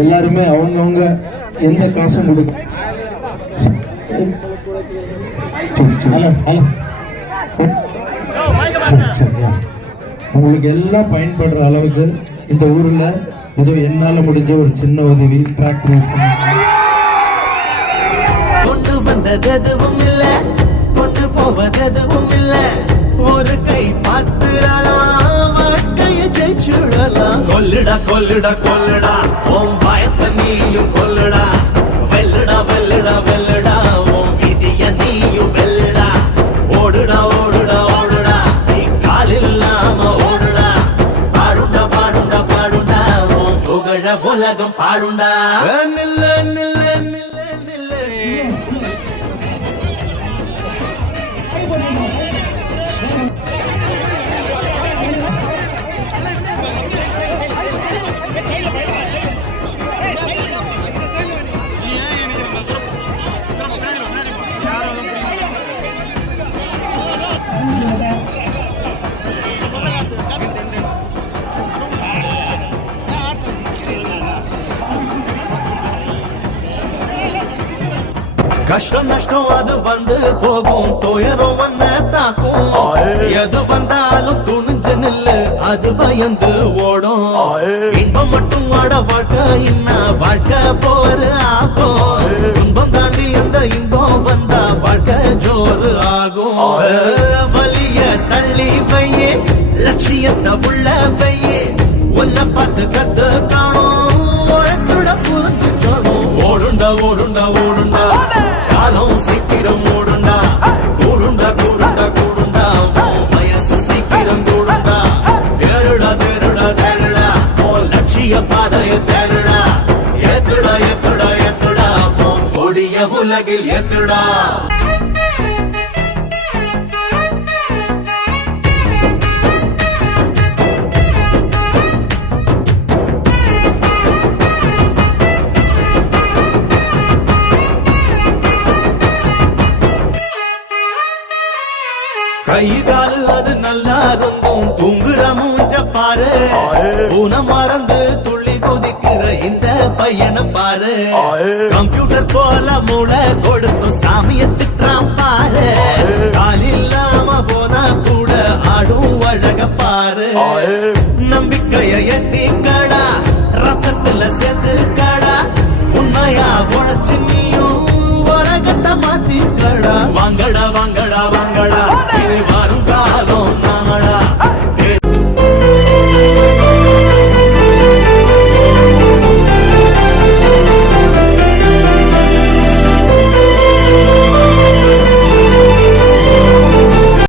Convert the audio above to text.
எல்லாருமே அவங்கவுங்க எந்த காசும் கொடுக்கும். உங்களுக்கு எல்லாம் பயன்படுற அளவுக்கு இந்த ஊர்ல ஏதோ என்னால முடிஞ்ச ஒரு சின்ன உதவி கொண்டு வந்தது எதுவும் இல்ல, கொண்டு போவது எதுவும் இல்ல, ஒரு கை பார்த்துடலாம், வாழ்க்கையை ஜெயிச்சுடலாம். கொல்லுடா கொல்லுடா கொல்லுடா உன் பயத்தை நீயும் கொல்லுடா, வெல்லுடா வெல்லுடா வெல்லுடா உன் விதிய நீயும் வெல்லுடா. ஓடுடா ஓடுடா ஓடுடா நீ கால் இல்லாம ஓடுடா, பாடுண்டா பாடுண்டா பாடுண்டா உன் புகழ உலகம் பாடுண்டா. நில்ல நில்ல நில்ல நில்ல கஷ்டம் நஷ்டம் அது வந்து போகும், துயரம் வந்த தாக்கும், எது வந்தாலும் துணிஞ்சு நில்லு, அது பயந்து ஓடும். இன்பம் மட்டும் வாட வாழ்க்கை இன்ன வாழ்க்கை போரு ஆகும், இன்பம் தாண்டி இந்த இன்பம் வந்தா வாழ்க்கை ஜோறு ஆகும். வலிய தள்ளி வையே, லட்சியத்தை உள்ள வையே, உன்னை பார்த்து கத்து காணும், உழைச்சுட புரிஞ்சுக்கணும். ஓடுண்டா ஓடுண்டா ஓடுண்டா காலம் சீக்கிரம் ஓடுண்டா, கூடுண்டா கூடுண்டா கூடுண்டா வயசு சீக்கிரம் கூடுண்டா. தேருடா தேருடா தேருடா உன் லட்சிய பாதைய தேருடா, ஏத்துடா ஏத்துடா ஏத்துடா உன் கொடிய உலகில் ஏத்துடா. கை காலு அது நல்லா இருந்தும் தூங்குற மூஞ்ச பாரு, பூனை மறந்து துள்ளி கொதிக்கிற இந்த பையனை பாரு. கம்ப்யூட்டர் போல மூளை கொடுத்து சாமிய திட்டான் பாரு, கால் இல்லாம போனா கூட ஆடும் அழக பாரு.